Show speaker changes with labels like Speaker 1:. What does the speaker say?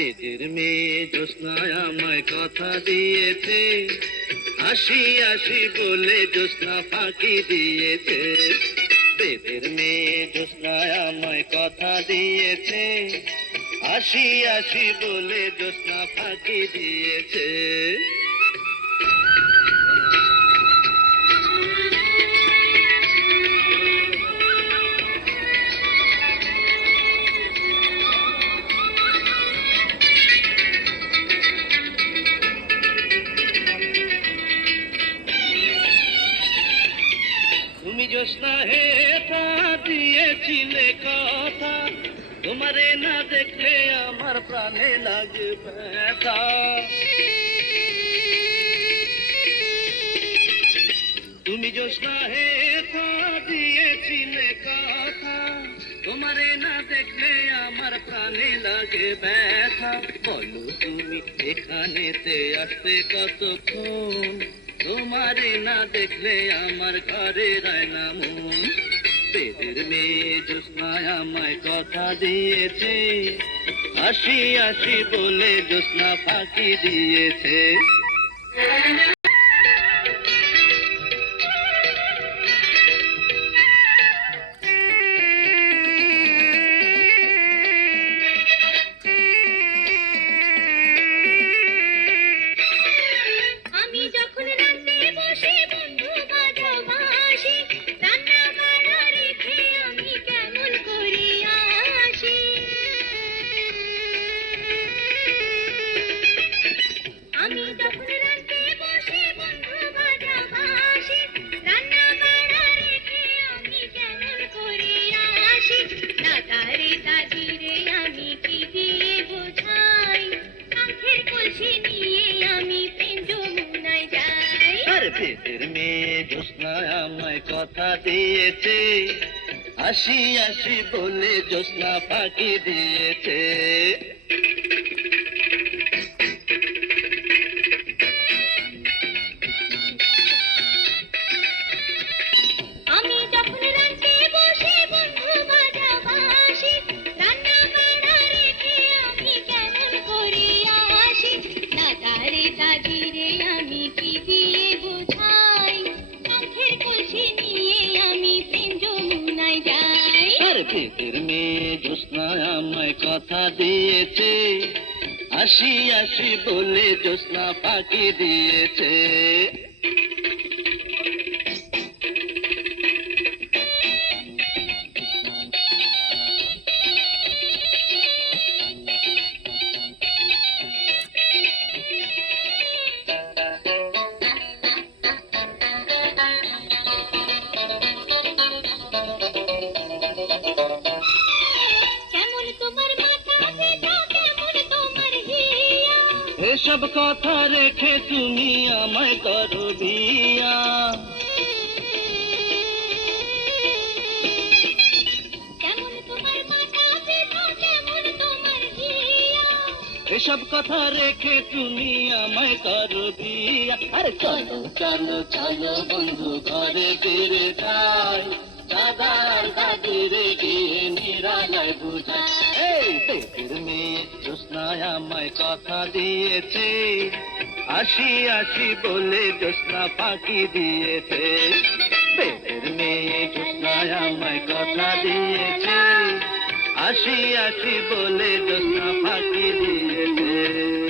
Speaker 1: তেজের মেয়ে জ্যোৎস্নায় আমায় কথা দিয়েছে। আসি আসি বলে জ্যোৎস্না ফাঁকি দিয়েছে। বেদের মেয়ে জ্যোৎস্নায় আমায় কথা দিয়েছে। আসি আসি বলে জ্যোৎস্না ফাঁকি দিয়েছে। দিয়েছিলে কথা তোমারে না দেখলে আমার প্রাণে লাগে ব্যথা তুমি জ্যোৎস্না হে তা দিয়েছিলে কথা তোমারে না দেখলে আমার প্রাণে লাগে ব্যথা বলো তুমি এখানেতে আসতে কতক্ষণ তোমারে না দেখলে আমার ঘরে রায় না মন বেদের মেয়ে জোসনায় আমায় কথা দিয়েছে। আসি আসি বলে জোসনা ফাঁকি দিয়েছে।
Speaker 2: কলসি নিয়ে আমি যমুনায় যাই
Speaker 1: বেদের মেয়ে জ্যোৎস্নায় আমায় কথা দিয়েছে। আসি আসি বলে জ্যোৎস্না ফাঁকি দিয়েছে। বেদের মেয়ে জ্যোৎস্না আমায় কথা দিয়েছে। আসি আসি বলে জ্যোৎস্না ফাঁকি দিয়েছে। এসব কথা রেখে তুমি আমায় করো বিয়া
Speaker 2: হিয়া
Speaker 1: এসব কথা রেখে তুমি আমায় করো বিয়া আরে চলো। চলো চলো বন্ধু ঘরে ফিরে যাই। দাদা দাদিরে গিয়ে নিরালায় বুঝাই। বেদের মেয়ে জ্যোৎস্নায় আমায় কথা দিয়েছে। আসি আসি বলে জ্যোৎস্না ফাঁকি দিয়েছে। পেটের মেয়ে জ্যোৎস্নায় আমায় কথা দিয়েছে। আসি আসি বলে জ্যোৎস্না ফাঁকি দিয়েছে।